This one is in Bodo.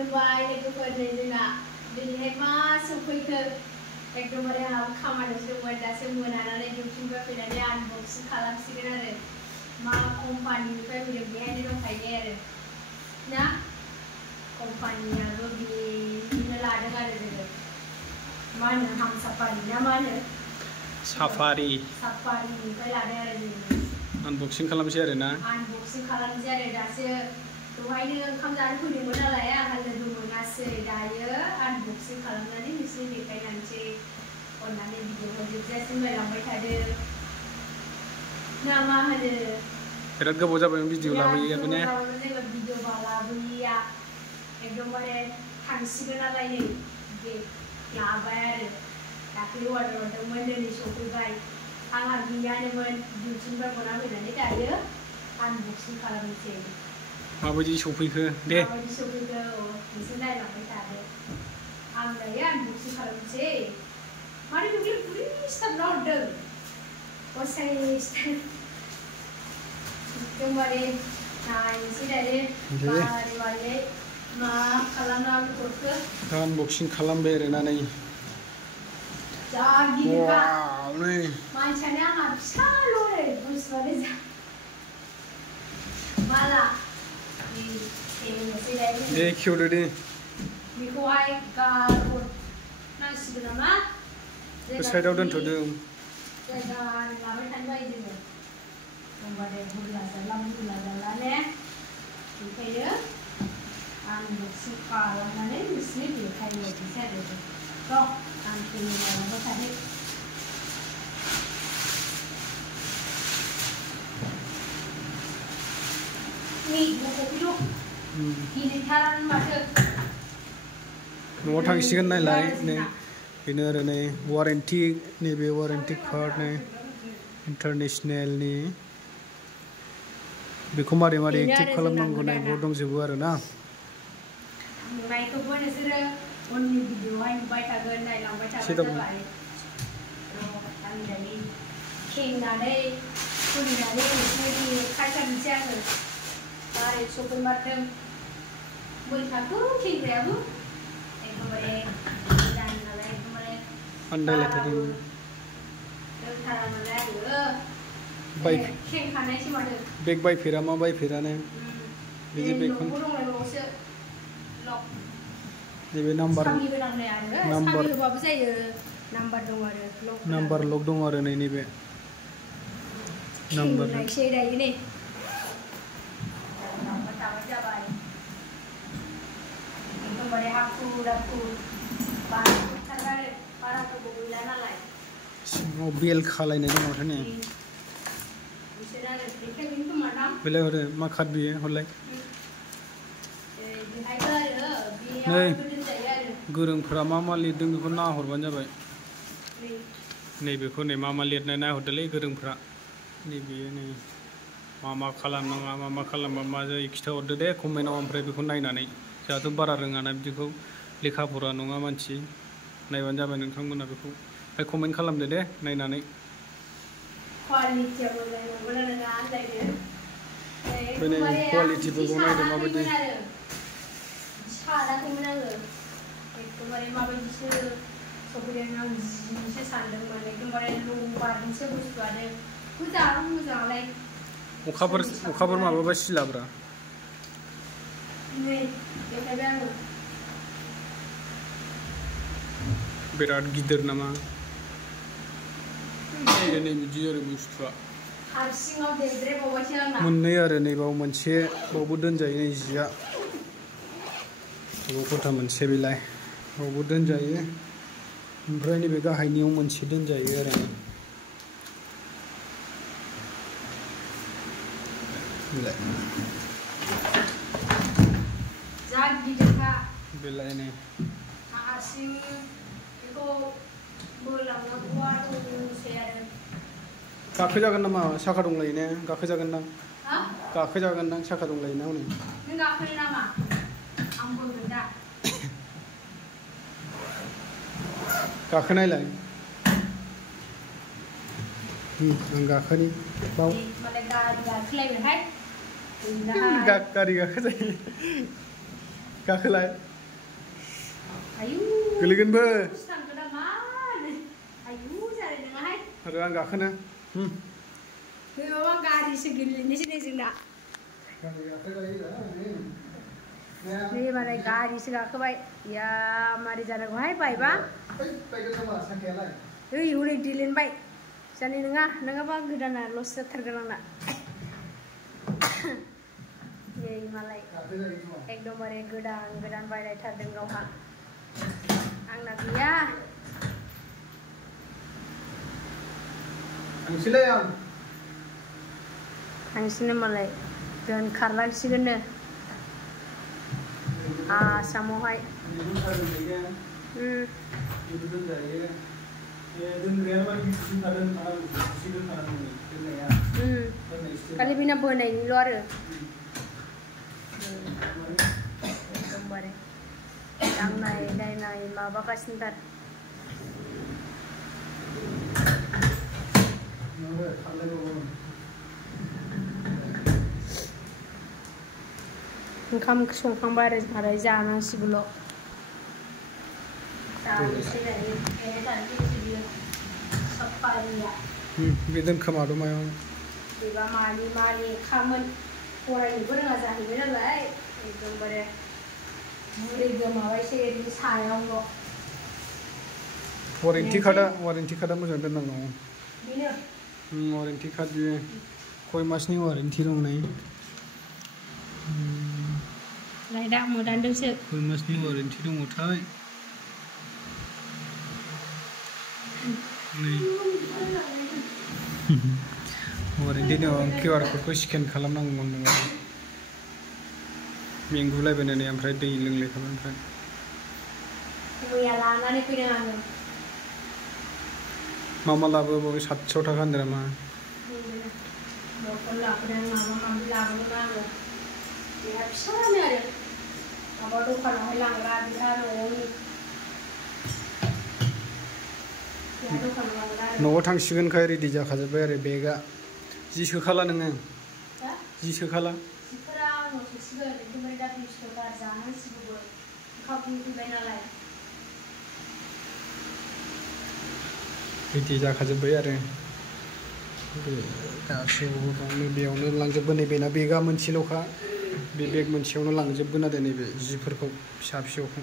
खुलुमबाय लोगोफोर नै जोंना दिनैहाय मा सफैखो एकदमबारे आंहाबो खामानियावसो दंमोन दासो मोनानानै डिउटिनिफ्राय फैनानै आनबक्सिं खालामसिगोन आरो मा कम्पानिनिफ्राय फैदों बेहायनो दंखायो आरो ना कम्पानियाबो बेनिनो लादों आरो जोङो मा होनो हामसाफारि ना मा होनो साफारिनिफ्राय लादों आरो जोङो आनबक्सिं खालामसै आरो ना आनबक्सिं खालामसै आरो दासो दहायनो ओंखाम जानो फैदोंमोन नालाय आंहा लोगो मोनासै दायो आनबक्सिं खालामनानै नोंसोरनो देखायलांसै अननानै भिडिअखौ जोबजासिम नायलांबाय थादो ना मा होनो बिराद गोबाव जाबाय भिडिअ लाबोयैयाबो ने जोङो भिडिअ लाबोयैया एकदमबारे थांसिगोन नालाय नै बे लाबाय आरो दाख्लै अर्डार हरदोंमोन दिनै सफैबाय आंहा गैयानोमोन डिउटिनिफ्राय गना फैनानै दायो आनबक्सिं खालामनोसै माबायदि सफैखो दे माबायदि सफैखो नोंसोर नायलांबाय थादो आं दायो आनबक्सिं खालामनोसै माने बिदि बुरि स्टाफना हरदों असाइ एकदमबारे नायनोसै दायो मारै मारै मा खालामनानै हरखो आनबक्सिं खालामबाय आरोना नै जा गिदिरखा मानसियानो आंहा फिसाल' नै बुस्थुआनो जा माला दे खेवदो दे बेखौहाय गारहरनांसिगोन नामा साइडआव दोनथ'दों जायगा लाबाय थानो बायो जोङो होमबानो बुरला जाला ने ओंखायनो आनबक्सिं खालामनानै नोंसोरनो देखायहरनोसै आरो र' आं फैलांबाय थादो न'आव थांसिगोन नायलाय नै बेनो आरो नै वारेन्टि नैबे वारेन्टि कार्ड नै इन्टारनेसनेलनि बेखौ मारै मारै एक्टिभ खालामनांगौ नायबो दंजोबो आरो ना नायखौबो नोंसोरो उननि भिडिअआवहाय नुबाय थागोन नायलांबाय थाबानो जाबाय आं दायो खेंनानै खुलिनानै नोंसोरनो देखायथारनोसै आङो मारै सफैमारदों मैथाखौ खेंग्रायाबो एकदमबारे गोदान नालाय एकदमबारे आन्दायलायथारदों रोंथारा नालाय आङो खेंखानायसो माथो बेग बायफेरा मा बायफेरानो बिदि बेगखौ नैबे नाम्बार होबाबो जायो नाम्बार दं आरो नाम्बार लक दं आरो नै नैबे नाम्बार खेंनायसै दायो नै थाबाय जाबाय एकदमबारे हाखु दाखु बानायथारबाय आरो बारा गोबाव गैला नालाय सिङाव बेल खालायनाय दं माथो ने बेलाय हरो मा कार्ड बियो हरलाय नै गोरोंफ्रा मा मा लिरदों बेखौ नाहरबानो जाबाय नैबेखौ नै मा मा लिरनाय नायहरदोलै गोरोंफ्रा नैबेयो नै मा खालामनाङा मा खालामबा मा जायो खिथाहरदो दे कमेन्टआव ओमफ्राय बेखौ नायनानै जोंहाथ' बारा रोङाना बिदिखौ लेखा फरा नङा मानसि नायबानो जाबाय नोंथांमोना बेखौ ओमफ्राय कमेन्ट खालामदो दे नायनानै क्वालिटिफोरखौ नायदो माबायदि सानाखैमोन आङो एकदमबारे माबायदिसो सफैदों आं जिसो सानदोंमोन एकदमबारे लबारनिसो बुस्थुआनो मोजाङालाय अखाफोर माबाबा सिलाब्रा नै देखायबाय आङो बिराद गिदिर नामा नै बिदि आरो बुस्थुआ हारसिङाव देद्रायबावबायसो आंना मोननै आरो नैबाव मोनसे बावबो दोनजायो नै जिया बाव खथा मोनसे बेलाय बावबो दोनजायो ओमफ्राय नैबे गाहायनियाव मोनसे दोनजायो आरो जा गिदिरखा बेलाय नै हारसिं बेखौ बोलांनांगौआ दंसै आरो गाखोजागोन नामा साखा दंलायो ने गाखोजागोन दां गाखोजागोन दां साखा दंलायो ना हनै नों गाखोनो नामा आं बोगोन दा गाखोनायलाय आं गाखोनि बाव माने गारि गाखोलायबायहाय गारि गाखोजायो गाखोलाय आयु गोलैगोनबो थांगोन नामा आयु जानाय नङाहाय आरो आं गाखोनो माबा गारिसो गोलैनोसै नै जोंना नै माने गारिसो गाखोबाय या मारै जानांगौहाय बायबा ओइ हरै दिलेनबाय जानाय नङा नङाबा गोदाना लस जाथारगोन आंना नै मालाय एकदमबारे गोदान बायलायथारदों गावहा आंना गैया थांसिनो मालाय दोनखारलांसिगोननो आसामावहाय खालि बिना बोनायनिल' आरो एकदमबारे दांनाय माबागासिनोथार ओंखाम संखांबाय आरो जानांसिगौल' बे दोनखोमादो मायाव बेबा मानि मा लेखामोन फरायनोबो रोङा जाहैबाय नालाय एकदमबारे मुलि गोमाबायसो ओरैनो सायावल' वारेन्टि कार्डआ मोजां दोननांगौ बेनो वारेन्टि कार्ड बियो खय मासनि वारेन्टि दं नै लाइटआ मोदानदोंसो खय मासनि वारेन्टि दङथाय वारेन्टि दं QR कोडखौ स्केन खालामनांगौमोन नोङो मेंगुलायबायनानै ओमफ्राय दै लोंलायखाबाय ओमफ्राय मैया लानानै फैदों आङो मा लाबोबावो 700 थाखा होनदों नामा बथल लाबोदों माबा माबि लाबोदों आङो बेहा फिसानो आरो माबा दखानावहाय लांग्रा बेहा न'आवनि न'आव थांसिगोनखाय रेडि जाखाजोब्बाय आरो बेगा जि सोखाला नोङो जि सोखाला जिफोरा उनाव सोसिगोन एकदमबारे दा बिस्थ' बार जानांसिगौबो ओंखाम उखैबाय नालाय रेडि जाखाजोब्बाय आरो गासैबो बेयावनो लांजोबगोन नैबेना बेगा मोनसेल'खा बे बेग मोनसेयावनो लांजोबगोन आरो नैबे जिफोरखौ फिसा फिसौखौ